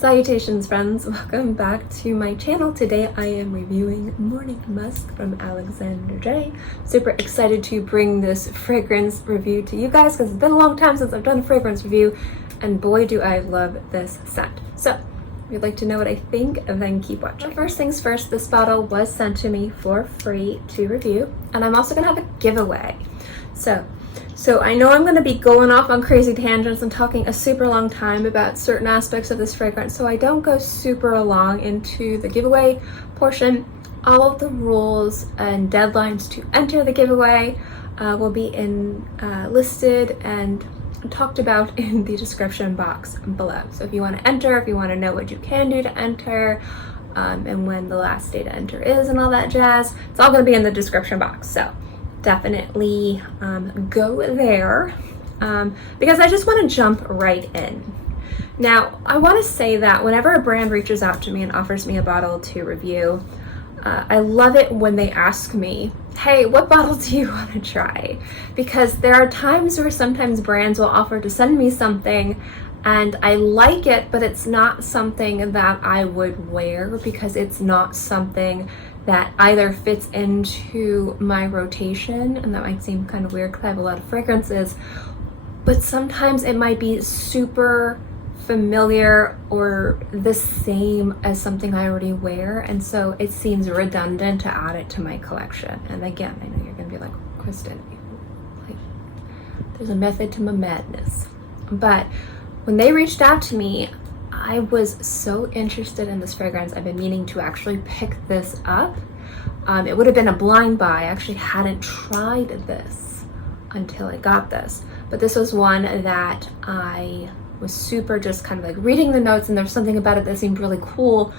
Salutations friends, welcome back to my channel. Today I am reviewing Morning Muscs from Alexandre J. Super excited to bring this fragrance review to you guys because it's been a long time since I've done a fragrance review, and boy do I love this scent. So if you'd like to know what I think, then keep watching. First things first, this bottle was sent to me for free to review, and I'm also gonna have a giveaway. So I know I'm going to be going off on crazy tangents and talking a super long time about certain aspects of this fragrance, so I don't go super long into the giveaway portion. All of the rules and deadlines to enter the giveaway will be listed and talked about in the description box below. So if you want to enter, if you want to know what you can do to enter, and when the last day to enter is and all that jazz, it's all going to be in the description box. So definitely go there because I just want to jump right in. Now, I want to say that whenever a brand reaches out to me and offers me a bottle to review, I love it when they ask me, hey, what bottle do you want to try? Because there are times where sometimes brands will offer to send me something and I like it, but it's not something that I would wear because it's not something that either fits into my rotation, and that might seem kind of weird because I have a lot of fragrances, but sometimes it might be super familiar or the same as something I already wear, and so it seems redundant to add it to my collection. And again, I know you're gonna be like, Kristin, like, there's a method to my madness. But when they reached out to me, I was so interested in this fragrance. I've been meaning to actually pick this up. It would have been a blind buy. I actually hadn't tried this until I got this. But this was one that I was super just kind of like reading the notes, and there's something about it that seemed really cool.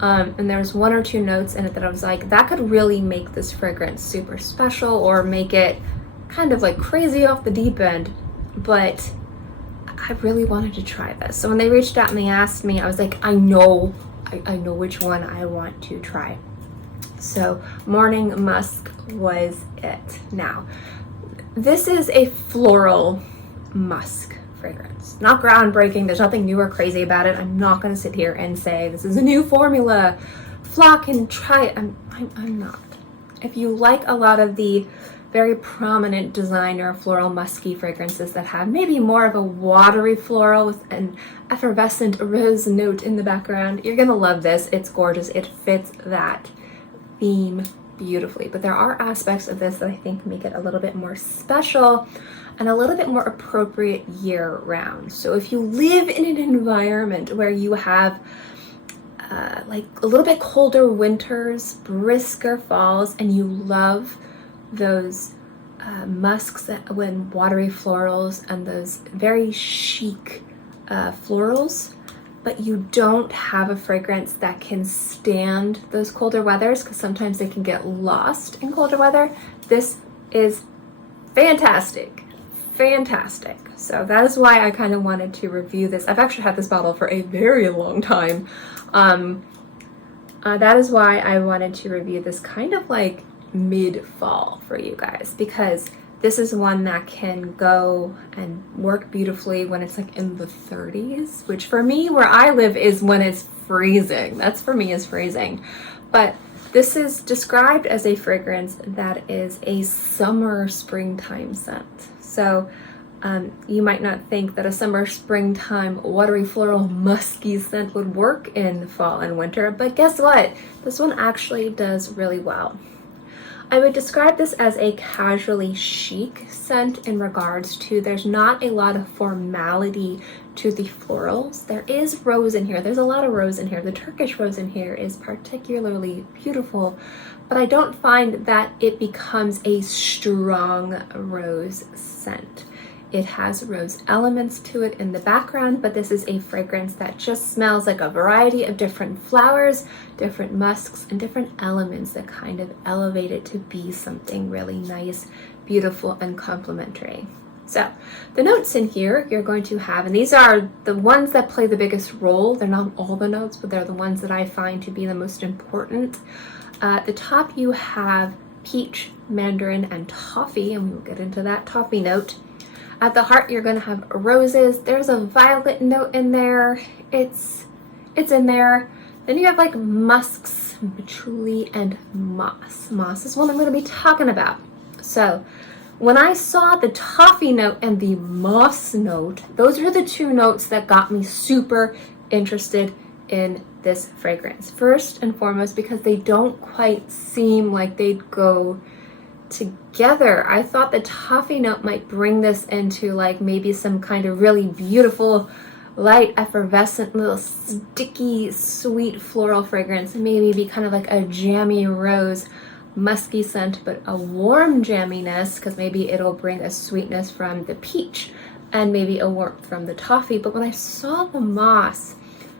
And there's one or two notes in it that I was like, that could really make this fragrance super special or make it kind of like crazy off the deep end. But I really wanted to try this. So when they reached out and they asked me, I was like, I know which one I want to try. So Morning Muscs was it. Now, this is a floral musk fragrance. Not groundbreaking. There's nothing new or crazy about it. I'm not going to sit here and say this is a new formula. Flock and try it. I'm not. If you like a lot of the very prominent designer floral musky fragrances that have maybe more of a watery floral with an effervescent rose note in the background, you're gonna love this. It's gorgeous. It fits that theme beautifully. But there are aspects of this that I think make it a little bit more special and a little bit more appropriate year-round. So if you live in an environment where you have like a little bit colder winters, brisker falls, and you love those musks when watery florals and those very chic florals, but you don't have a fragrance that can stand those colder weathers because sometimes they can get lost in colder weather, this is fantastic. So that is why I kind of wanted to review this. I've actually had this bottle for a very long time. That is why I wanted to review this kind of like mid-fall for you guys, because this is one that can go and work beautifully when it's like in the 30s, which for me where I live is when it's freezing. That's for me is freezing. But this is described as a fragrance that is a summer springtime scent. So you might not think that a summer springtime watery floral musky scent would work in fall and winter, but guess what? This one actually does really well. I would describe this as a casually chic scent in regards to there's not a lot of formality to the florals. There is rose in here. There's a lot of rose in here. The Turkish rose in here is particularly beautiful, but I don't find that it becomes a strong rose scent. It has rose elements to it in the background, but this is a fragrance that just smells like a variety of different flowers, different musks, and different elements that kind of elevate it to be something really nice, beautiful, and complimentary. So the notes in here you're going to have, and these are the ones that play the biggest role. They're not all the notes, but they're the ones that I find to be the most important. At the top you have peach, mandarin, and toffee, and we will get into that toffee note. At the heart, you're going to have roses. There's a violet note in there. It's it's in there. Then you have like musks, patchouli, and moss. Moss is what I'm going to be talking about. So when I saw the toffee note and the moss note, those are the two notes that got me super interested in this fragrance. First and foremost, because they don't quite seem like they'd go together. I thought the toffee note might bring this into like maybe some kind of really beautiful, light, effervescent, little sticky, sweet floral fragrance, and maybe be kind of like a jammy rose, musky scent, but a warm jamminess, because maybe it'll bring a sweetness from the peach and maybe a warmth from the toffee. But when I saw the moss,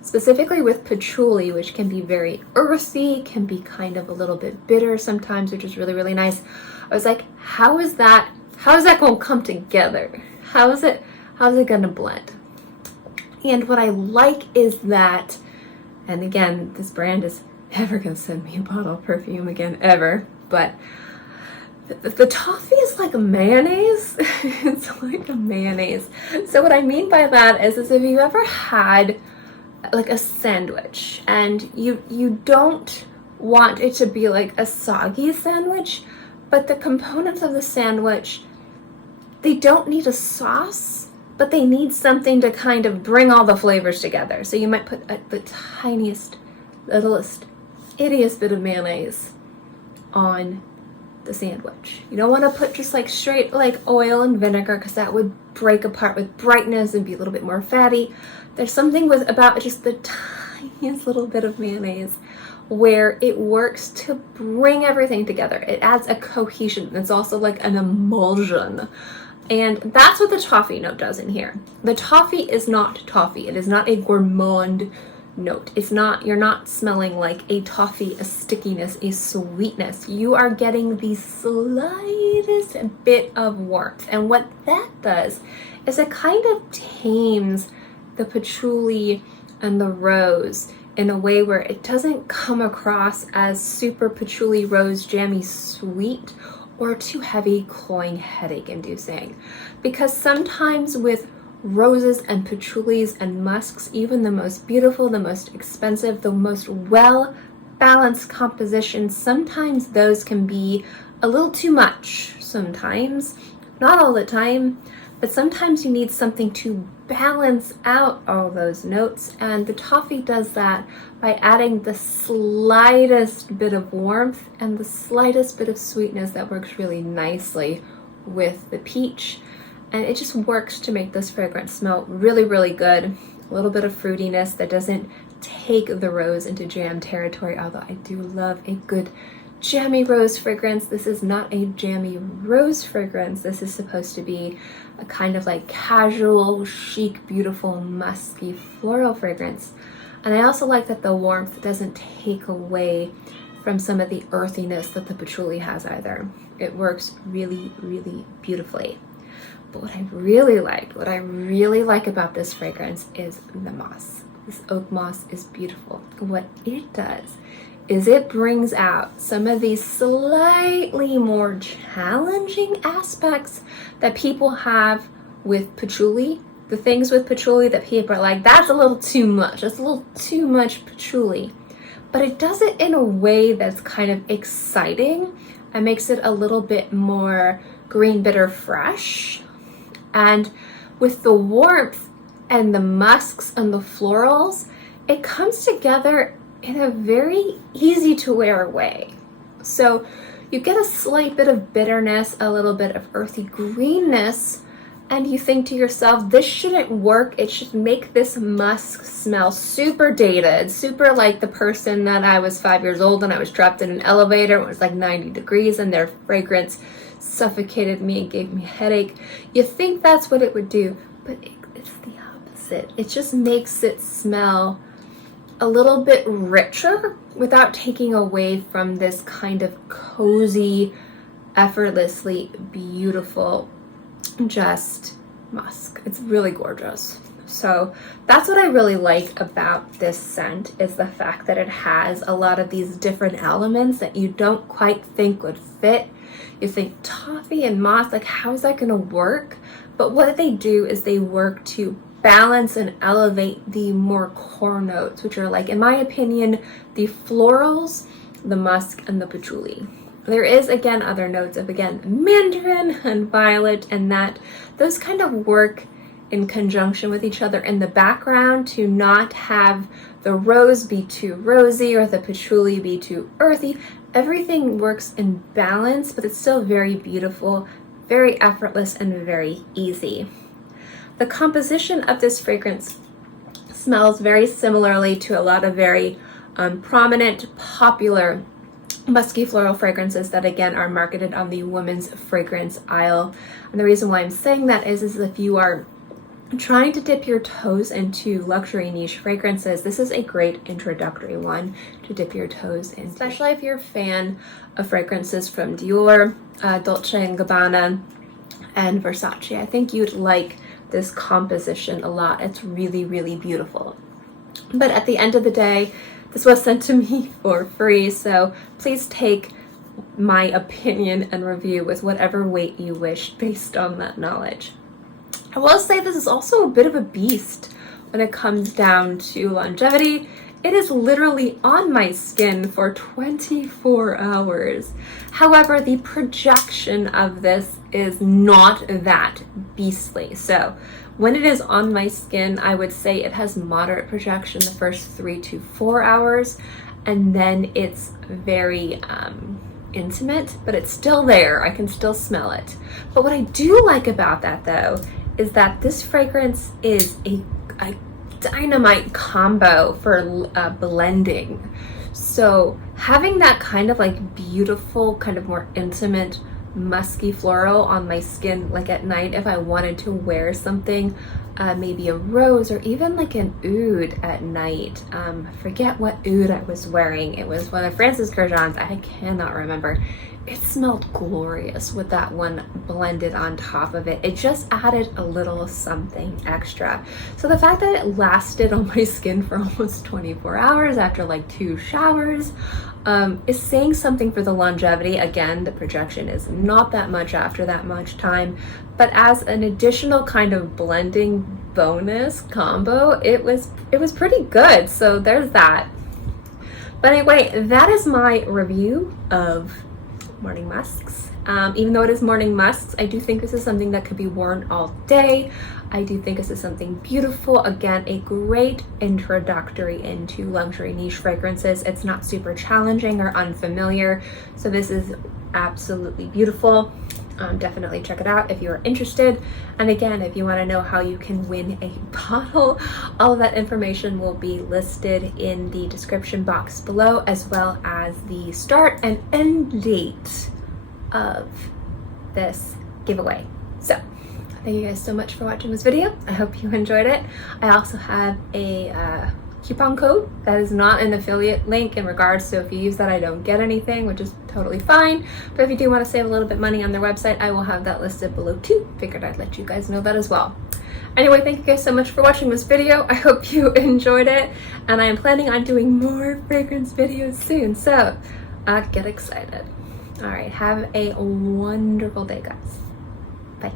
specifically with patchouli, which can be very earthy, can be kind of a little bit bitter sometimes, which is really, really nice, I was like, how is that going to come together? How's it going to blend? And what I like is that, and again, this brand is never going to send me a bottle of perfume again, ever, but the toffee is like a mayonnaise. It's like a mayonnaise. So what I mean by that is if you ever had like a sandwich and you don't want it to be like a soggy sandwich, but the components of the sandwich, they don't need a sauce, but they need something to kind of bring all the flavors together. So you might put the tiniest, littlest, ittiest bit of mayonnaise on the sandwich. You don't want to put just like straight like oil and vinegar, because that would break apart with brightness and be a little bit more fatty. There's something about just the tiniest little bit of mayonnaise where it works to bring everything together. It adds a cohesion. It's also like an emulsion. And that's what the toffee note does in here. The toffee is not toffee. It is not a gourmand note. You're not smelling like a toffee, a stickiness, a sweetness. You are getting the slightest bit of warmth. And what that does is it kind of tames the patchouli and the rose in a way where it doesn't come across as super patchouli rose jammy sweet or too heavy, cloying, headache inducing. Because sometimes with roses and patchoulis and musks, even the most beautiful, the most expensive, the most well balanced compositions, sometimes those can be a little too much. Sometimes, not all the time, but sometimes you need something to balance out all those notes, and the toffee does that by adding the slightest bit of warmth and the slightest bit of sweetness that works really nicely with the peach. And it just works to make this fragrance smell really, really good. A little bit of fruitiness that doesn't take the rose into jam territory, although I do love a good jammy rose fragrance. This is not a jammy rose fragrance. This is supposed to be a kind of like casual, chic, beautiful, musky floral fragrance. And I also like that the warmth doesn't take away from some of the earthiness that the patchouli has either. It works really, really beautifully. But what I really like about this fragrance is the moss. This oak moss is beautiful. What it does is it brings out some of these slightly more challenging aspects that people have with patchouli. The things with patchouli that people are like, that's a little too much. That's a little too much patchouli. But it does it in a way that's kind of exciting and makes it a little bit more green, bitter, fresh. And with the warmth and the musks and the florals, it comes together in a very easy to wear way. So you get a slight bit of bitterness, a little bit of earthy greenness, and you think to yourself, this shouldn't work. It should make this musk smell super dated, super like the person that I was 5 years old and I was trapped in an elevator and it was like 90 degrees and their fragrance suffocated me and gave me a headache. You think that's what it would do, but it's the opposite. It just makes it smell a little bit richer without taking away from this kind of cozy, effortlessly beautiful just musk. It's really gorgeous. So that's what I really like about this scent, is the fact that it has a lot of these different elements that you don't quite think would fit. You think toffee and moss, like how is that going to work? But what they do is they work to balance and elevate the more core notes, which are, like, in my opinion, the florals, the musk, and the patchouli. There is, again, other notes of, again, mandarin and violet, and that those kind of work in conjunction with each other in the background to not have the rose be too rosy or the patchouli be too earthy. Everything works in balance, but it's still very beautiful, very effortless, and very easy. The composition of this fragrance smells very similarly to a lot of very prominent, popular musky floral fragrances that, again, are marketed on the women's fragrance aisle. And the reason why I'm saying that is if you are trying to dip your toes into luxury niche fragrances, this is a great introductory one to dip your toes in, especially if you're a fan of fragrances from Dior, Dolce & Gabbana, and Versace. I think you'd like this composition a lot. It's really, really beautiful. But at the end of the day, this was sent to me for free, so please take my opinion and review with whatever weight you wish based on that knowledge. I will say this is also a bit of a beast when it comes down to longevity. It is literally on my skin for 24 hours. However, the projection of this is not that beastly. So when it is on my skin, I would say it has moderate projection the first 3 to 4 hours, and then it's very intimate, but it's still there. I can still smell it. But what I do like about that, though, is that this fragrance is a dynamite combo for blending. So having that kind of like beautiful, kind of more intimate, musky floral on my skin, like at night, if I wanted to wear something, maybe a rose or even like an oud at night. I forget what oud I was wearing. It was one of Francis Kurkdjian's. I cannot remember. It smelled glorious with that one blended on top of it. It just added a little something extra. So the fact that it lasted on my skin for almost 24 hours after like 2 showers is saying something for the longevity. Again, the projection is not that much after that much time, but as an additional kind of blending bonus combo, it was pretty good. So there's that. But anyway, that is my review of Morning Muscs. Even though it is Morning Muscs, I do think this is something that could be worn all day. I do think this is something beautiful. Again, a great introductory into luxury niche fragrances. It's not super challenging or unfamiliar, so this is absolutely beautiful. Definitely check it out if you are interested. And again, if you want to know how you can win a bottle, all of that information will be listed in the description box below, as well as the start and end date of this giveaway. So thank you guys so much for watching this video. I hope you enjoyed it. I also have a coupon code that is not an affiliate link in regards, so if you use that, I don't get anything, which is totally fine. But if you do want to save a little bit money on their website, I will have that listed below too. Figured I'd let you guys know that as well. Anyway, thank you guys so much for watching this video. I hope you enjoyed it, and I am planning on doing more fragrance videos soon, so get excited. All right, have a wonderful day, guys. Bye.